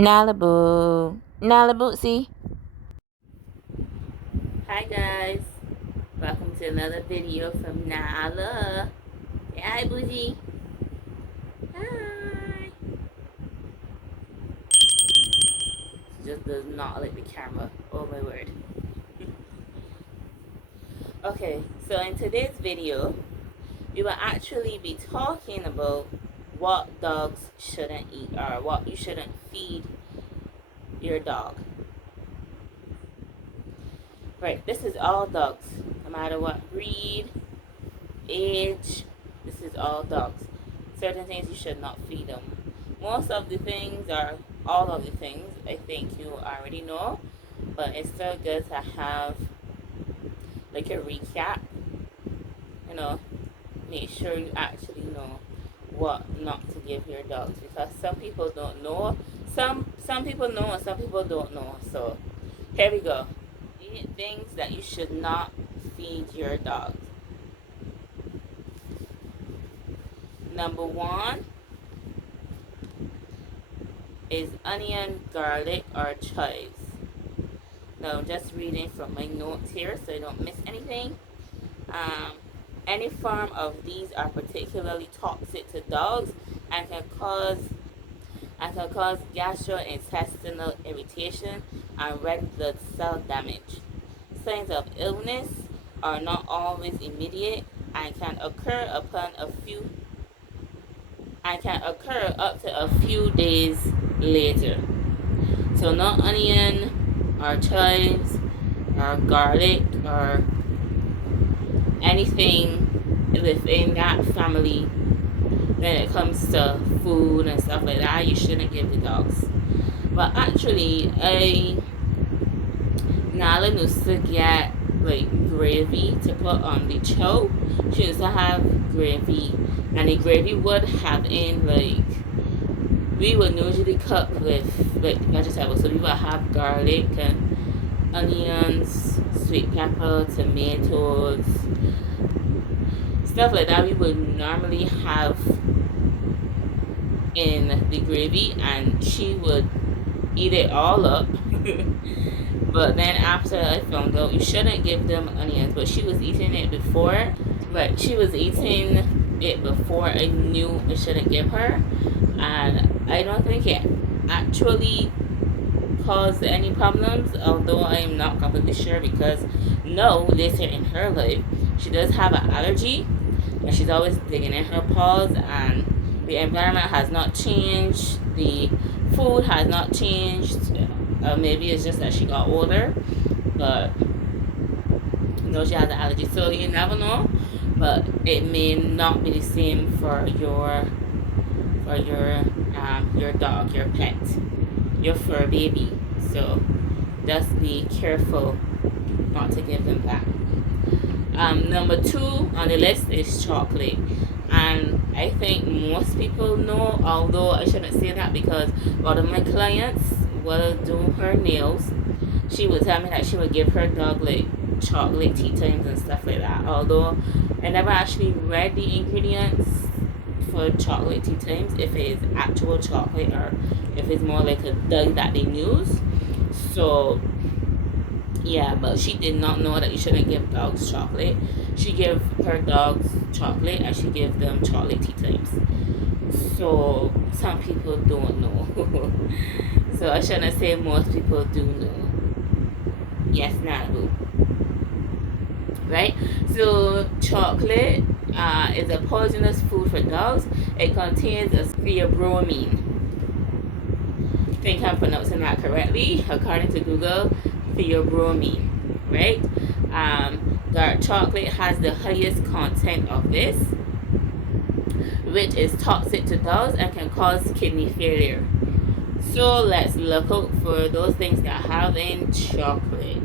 Nalabu, see? Hi guys, welcome to another video from Nala. Say hi, Bougie. Hi. She just does not like the camera. Oh my word. Okay, so in today's video, we will actually be talking about what dogs shouldn't eat or what you shouldn't feed your dog. Right, this is all dogs, no matter what breed, age, this is all dogs. Certain things you should not feed them. Most of the things, or all of the things, I think you already know, but it's still good to have like a recap, you know, make sure you actually know what not to give your dogs, because some people don't know, some people know and some people don't know. So here we go. 8 things that you should not feed your dog. Number 1 is onion, garlic, or chives. Now I'm just reading from my notes here so I don't miss anything. Any form of these are particularly toxic to dogs and can cause gastrointestinal irritation and red blood cell damage. Signs of illness are not always immediate and can occur up to a few days later. So no onion or chives or garlic or anything within that family when it comes to food and stuff like that, you shouldn't give the dogs. But actually, Nala used to get like gravy to put on the chow. She used to have gravy, and the gravy would have in like, we would usually cook with like vegetables. So we would have garlic and onions, sweet pepper, tomatoes, stuff like that. We would normally have in the gravy, and she would eat it all up. But then after I found out you shouldn't give them onions, but she was eating it before. But she was eating it before I knew I shouldn't give her, and I don't think it actually caused any problems, although I am not completely sure, because no, later in her life she does have an allergy and she's always digging in her paws, and the environment has not changed, the food has not changed. Maybe it's just that she got older, but no, she has an allergy, so you never know. But it may not be the same for your dog, your pet, your fur baby. So just be careful not to give them that. Number 2 on the list is chocolate. And I think most people know, although I shouldn't say that, because one of my clients will do her nails. She would tell me that she would give her dog like chocolate tea times and stuff like that. Although I never actually read the ingredients for chocolate tea times, if it is actual chocolate or if it's more like a dye that they use. So yeah, but she did not know that you shouldn't give dogs chocolate. She gave her dogs chocolate and she gave them chocolate tea times. So some people don't know. So I shouldn't say most people do know. Yes, Nabu. Right? So chocolate is a poisonous food for dogs. It contains a theobromine. I think I'm pronouncing that correctly according to Google. Theobromine, right? Dark chocolate has the highest content of this, which is toxic to dogs and can cause kidney failure. So let's look out for those things that have in chocolate,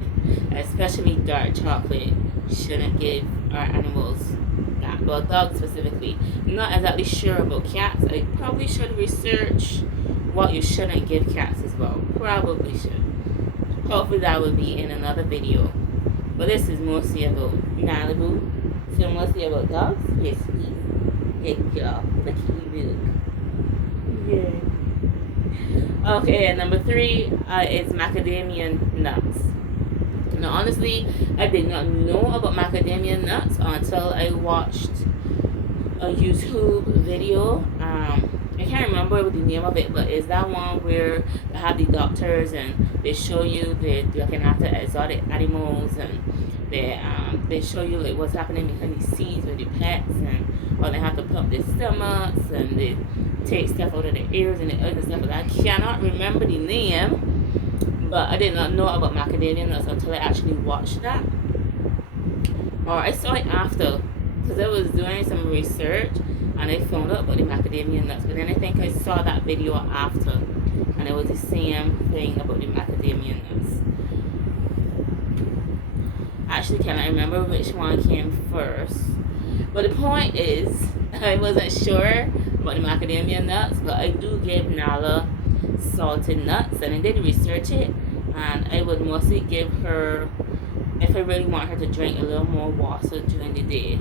especially dark chocolate. Shouldn't give our animals that. Well, dogs specifically. I'm not exactly sure about cats. I probably should research what you shouldn't give cats as well. Probably should. Hopefully that will be in another video. But this is mostly about Malibu. So mostly about dogs. Yes, please. Good job. Look at you. Yeah. Okay, and number three is macadamia nuts. Now, honestly, I did not know about macadamia nuts until I watched a YouTube video. I can't remember what the name of it, but it's that one where they have the doctors and they show you they're looking after exotic animals, and they show you like what's happening behind the scenes with the pets, and how they have to pump their stomachs and they take stuff out of their ears and the other stuff. But I cannot remember the name, but I did not know about macadamia nuts until I actually watched that, or I saw it after, because I was doing some research and I found out about the macadamia nuts. But then I think I saw that video after, and it was the same thing about the macadamia nuts. Actually, can I remember which one came first? But the point is, I wasn't sure about the macadamia nuts, but I do give Nala salted nuts, and I did research it, and I would mostly give her, if I really want her to drink a little more water during the day.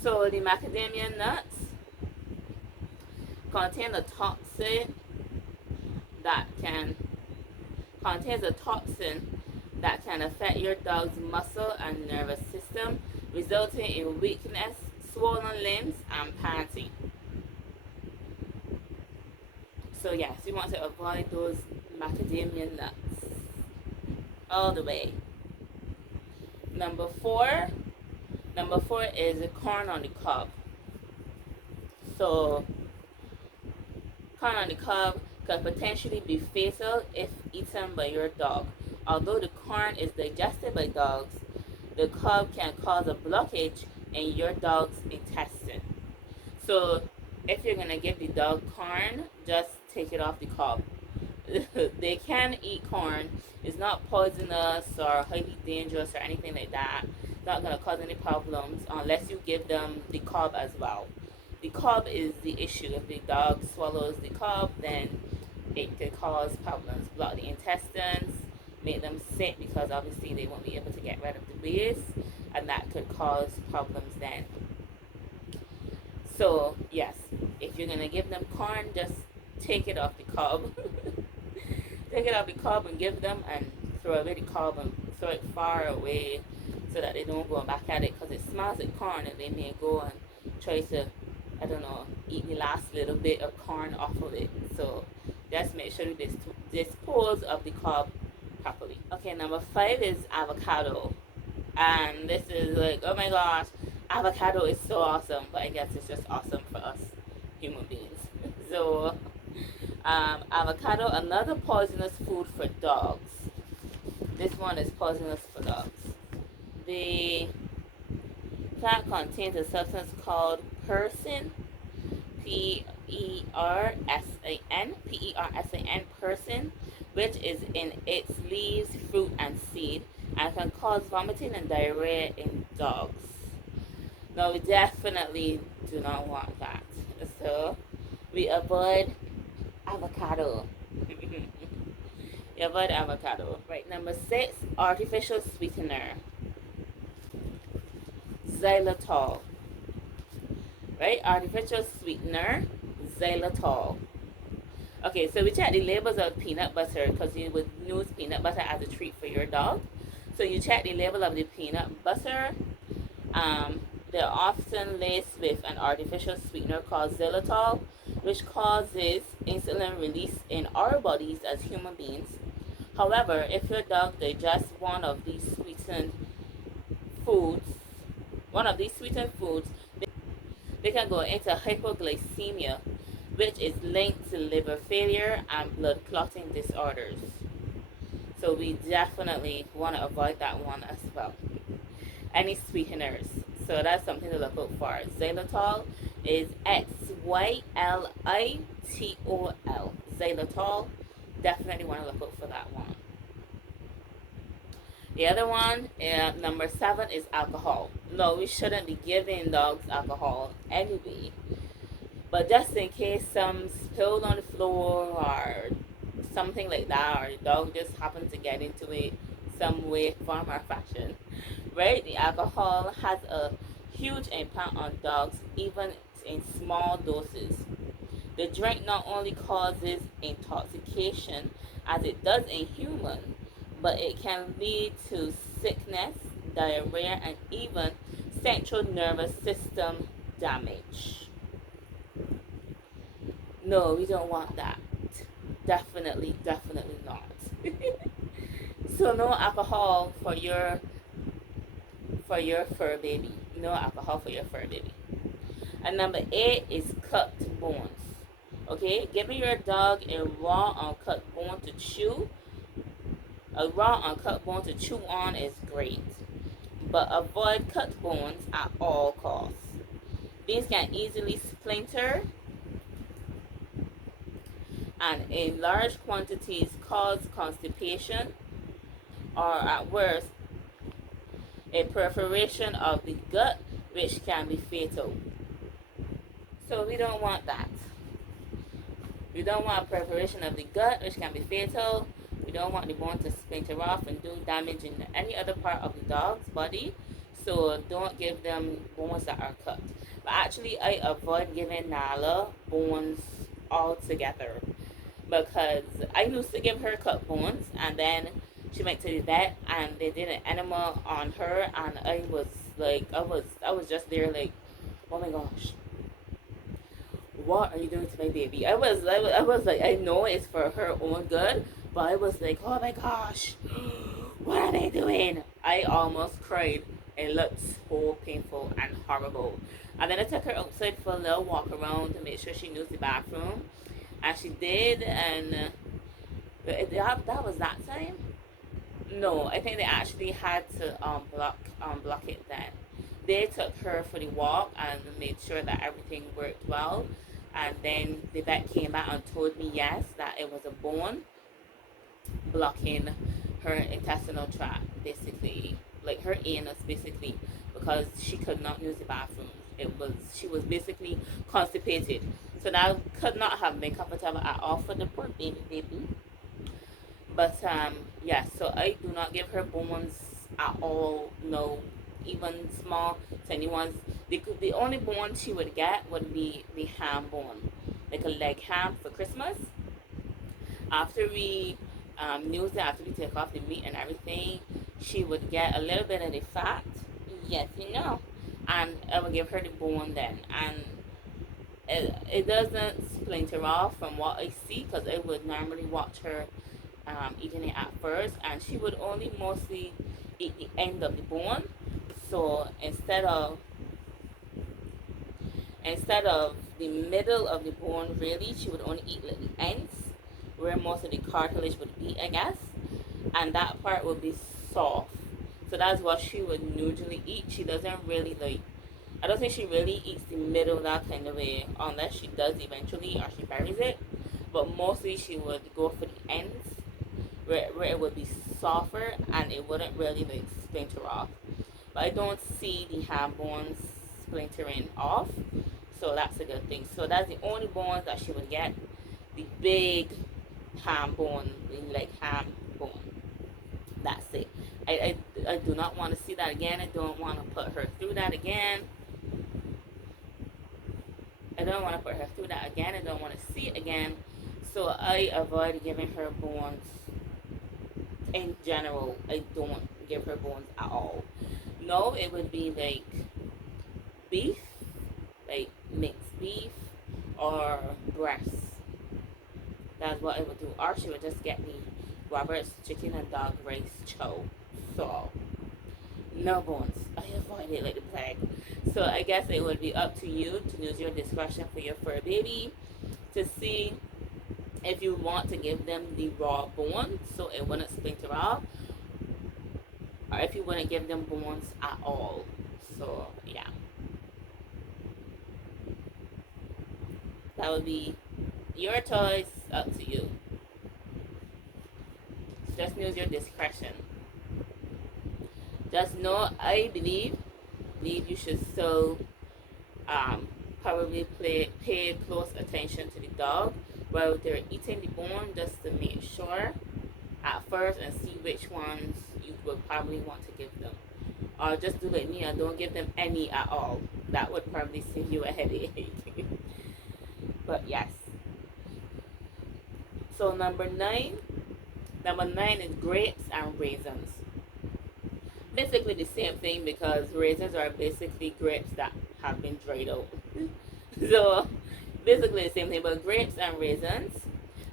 So the macadamia nuts contain a toxin that can contains a toxin that can affect your dog's muscle and nervous system, resulting in weakness, swollen limbs, and panting. So yes, you want to avoid those macadamia nuts all the way. Number four is corn on the cob. So corn on the cob can potentially be fatal if eaten by your dog. Although the corn is digested by dogs, the cob can cause a blockage in your dog's intestine. So if you're gonna give the dog corn, just take it off the cob. They can eat corn. It's not poisonous or highly dangerous or anything like that. It's not gonna cause any problems unless you give them the cob as well. The cob is the issue. If the dog swallows the cob, then it could cause problems, block the intestines, make them sick because obviously they won't be able to get rid of the waste, and that could cause problems then. So yes, if you're gonna give them corn, just take it off the cob. Take it off the cob and give them, and throw away the cob and throw it far away so that they don't go back at it, because it smells like corn and they may go and try to, I don't know, eat the last little bit of corn off of it. So just make sure you dispose of the cob properly. Okay, number five is avocado. And this is like, oh my gosh, avocado is so awesome, but I guess it's just awesome for us human beings. So avocado, another poisonous food for dogs. This one is poisonous for dogs. The plant contains a substance called persin, Persan, persin, which is in its leaves, fruit, and seed, and can cause vomiting and diarrhea in dogs. Now, we definitely do not want that. So, we avoid avocado. We avoid avocado. Right, number six, artificial sweetener. Xylitol. Right, artificial sweetener, xylitol. Okay, so we check the labels of peanut butter, because you would use peanut butter as a treat for your dog. So you check the label of the peanut butter. They're often laced with an artificial sweetener called xylitol, which causes insulin release in our bodies as human beings. However, if your dog digests one of these sweetened foods, they can go into hypoglycemia, which is linked to liver failure and blood clotting disorders. So we definitely want to avoid that one as well. Any sweeteners. So that's something to look out for. Xylitol is XYLITOL. Xylitol. Definitely want to look out for that one. The other one, number 7, is alcohol. No, we shouldn't be giving dogs alcohol anyway. But just in case some spilled on the floor or something like that, or the dog just happens to get into it some way, form, or fashion, right? The alcohol has a huge impact on dogs, even in small doses. The drink not only causes intoxication, as it does in humans, but it can lead to sickness, diarrhea, and even central nervous system damage. No, we don't want that. Definitely, definitely not. So no alcohol for your fur baby. No alcohol for your fur baby. And number 8 is cut bones. Okay, giving your dog a raw uncut bone to chew. A raw uncut bone to chew on is great, but avoid cut bones at all costs. These can easily splinter and in large quantities cause constipation or at worst a perforation of the gut, which can be fatal. So we don't want that. We don't want perforation of the gut, which can be fatal. We don't want the bone to splinter off and do damage in any other part of the dog's body. So don't give them bones that are cut. But actually, I avoid giving Nala bones altogether, because I used to give her cut bones, and then she went to the vet and they did an enema on her, and I was like, I was just there like, oh my gosh, what are you doing to my baby? I was like, I know it's for her own good, but I was like, oh my gosh, what are they doing? I almost cried. It looked so painful and horrible. And then I took her outside for a little walk around to make sure she used the bathroom, and she did. And that was that time. No, I think they actually had to block it then. They took her for the walk and made sure that everything worked well. And then the vet came back and told me yes, that it was a bone blocking her intestinal tract, basically, like her anus, basically, because she could not use the bathroom. She was basically constipated. So that could not have been comfortable at all for the poor baby. But yeah, so I do not give her bones at all. No, even small, tiny ones. The only bone she would get would be the ham bone, like a leg ham for Christmas. After we use it, after we take off the meat and everything, she would get a little bit of the fat. Yes, you know, and I would give her the bone then, and it doesn't splinter off from what I see, because I would normally watch her eating it at first, and she would only mostly eat the end of the bone. So instead of the middle of the bone, really, she would only eat like the ends, where most of the cartilage would be, I guess, and that part would be soft. So that's what she would usually eat. She doesn't really like. I don't think she really eats the middle that kind of way, unless she does eventually or she buries it. But mostly she would go for the ends, where it would be softer and it wouldn't really like splinter off. But I don't see the ham bones splintering off, so that's a good thing. So that's the only bones that she would get, the big ham bone, like ham bone. That's it. I do not want to see that again. I don't want to put her through that again. I don't want to put her through that again. I don't want to see it again. So I avoid giving her bones in general. I don't give her bones at all. No, it would be like beef, like mixed beef or breast. That's what I would do. Or she would just get me Robert's chicken and dog rice chow. So no bones. I avoid it like the plague. So I guess it would be up to you to use your discretion for your fur baby to see if you want to give them the raw bone so it wouldn't splinter off, or if you wouldn't give them bones at all. So yeah, that would be your choice, up to you. Just use your discretion. Just know, I believe you should still probably pay close attention to the dog while they're eating the bone, just to make sure at first and see which ones you would probably want to give them. Or just do like me and don't give them any at all. That would probably save you a headache. But yes. So number nine is grapes and raisins. Basically the same thing, because raisins are basically grapes that have been dried out. So basically the same thing, but grapes and raisins,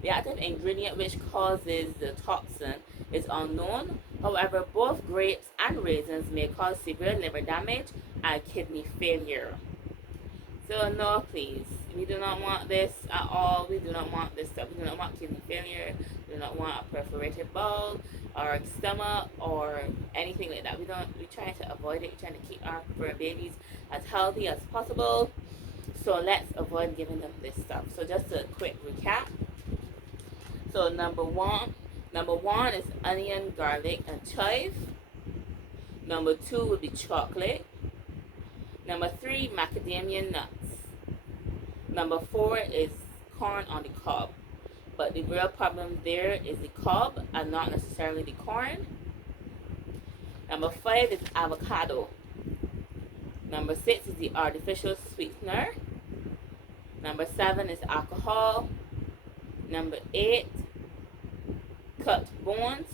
the active ingredient which causes the toxin is unknown. However, both grapes and raisins may cause severe liver damage and kidney failure. So no, please, we do not want this at all. We do not want this stuff. We do not want kidney failure. We do not want a perforated bowel or stomach or anything like that. We're trying to avoid it. We're trying to keep our fur babies as healthy as possible. So let's avoid giving them this stuff. So just a quick recap. So number one is onion, garlic, and chive. Number 2 would be chocolate. Number 3, macadamia nuts. Number 4 is corn on the cob. But the real problem there is the cob and not necessarily the corn. Number 5 is avocado. Number 6 is the artificial sweetener. Number 7 is alcohol. Number 8, cut bones.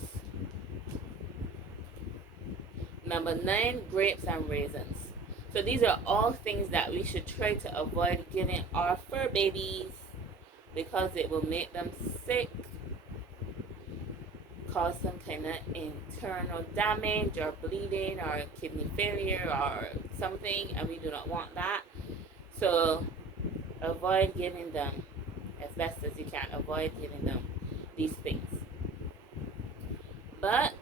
Number 9, grapes and raisins. So these are all things that we should try to avoid giving our fur babies, because it will make them sick, cause some kind of internal damage or bleeding or kidney failure or something, and we do not want that. So avoid giving them as best as you can. Avoid giving them these things. But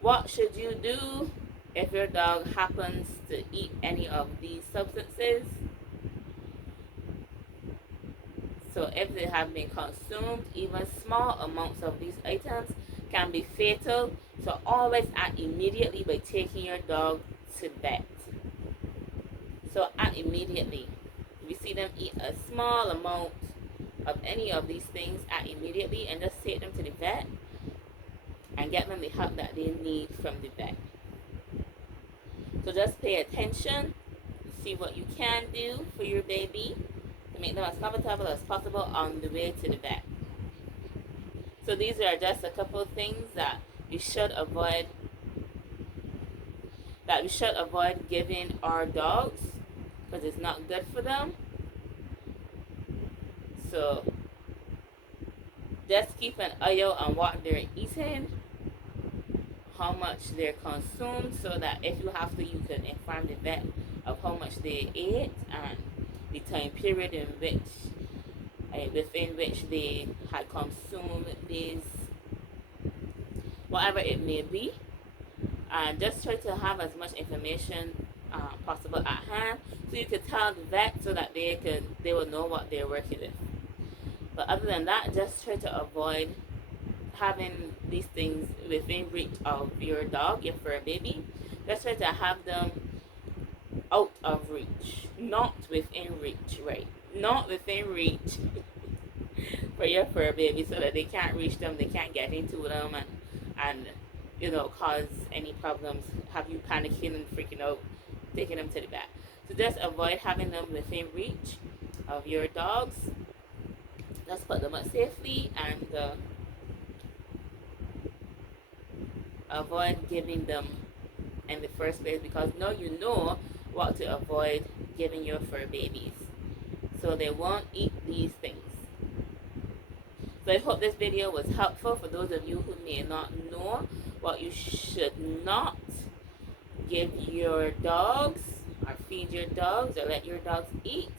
what should you do if your dog happens to eat any of these substances? So if they have been consumed, even small amounts of these items can be fatal. So always act immediately by taking your dog to vet. So act immediately. If you see them eat a small amount of any of these things, act immediately and just take them to the vet and get them the help that they need from the vet. So just pay attention, see what you can do for your baby to make them as comfortable as possible on the way to the vet. So these are just a couple of things that we should avoid giving our dogs, because it's not good for them. So just keep an eye out on what they're eating, how much they're consumed, so that if you have to, you can inform the vet of how much they ate and the time period in which within which they had consumed these, whatever it may be. And just try to have as much information possible at hand, so you can tell the vet, so that they will know what they're working with. But other than that, just try to avoid having these things within reach of your dog, your fur baby. Just try to have them out of reach, not within reach, right? Not within reach for your fur baby, so that they can't reach them, they can't get into them, and cause any problems, have you panicking and freaking out, taking them to the vet. So just avoid having them within reach of your dogs. Just put them up safely, and avoid giving them in the first place, because now you know what to avoid giving your fur babies, so they won't eat these things. So I hope this video was helpful for those of you who may not know what you should not give your dogs or feed your dogs or let your dogs eat.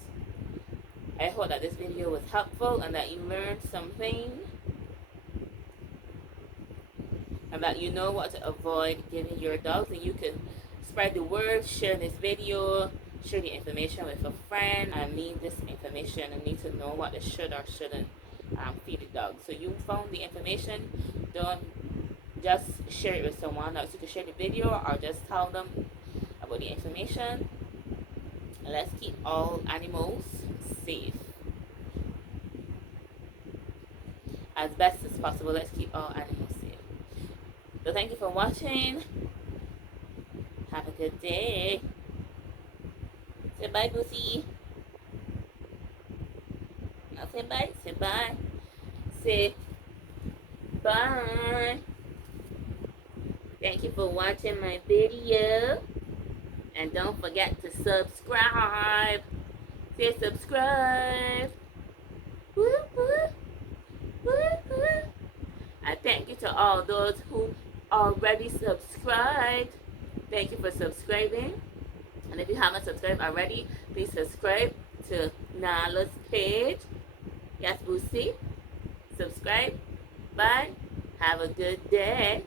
I hope that this video was helpful and that you learned something, and that you know what to avoid giving your dogs, and you can spread the word, share this video, share the information with a friend, and need this information and need to know what they should or shouldn't feed the dog. So you found the information, don't just share it with someone else. You can share the video or just tell them about the information. Let's keep all animals safe as best as possible. Let's keep all animals safe. So thank you for watching. Have a good day. Say bye, Boosie. Now say bye. Say bye. Say bye. Thank you for watching my video. And don't forget to subscribe. Say subscribe. Woo, woo, woo, woo. And thank you to all those who already subscribed. Thank you for subscribing. And if you haven't subscribed already, please subscribe to Nala's page. Yes, Boosie. Subscribe. Bye. Have a good day.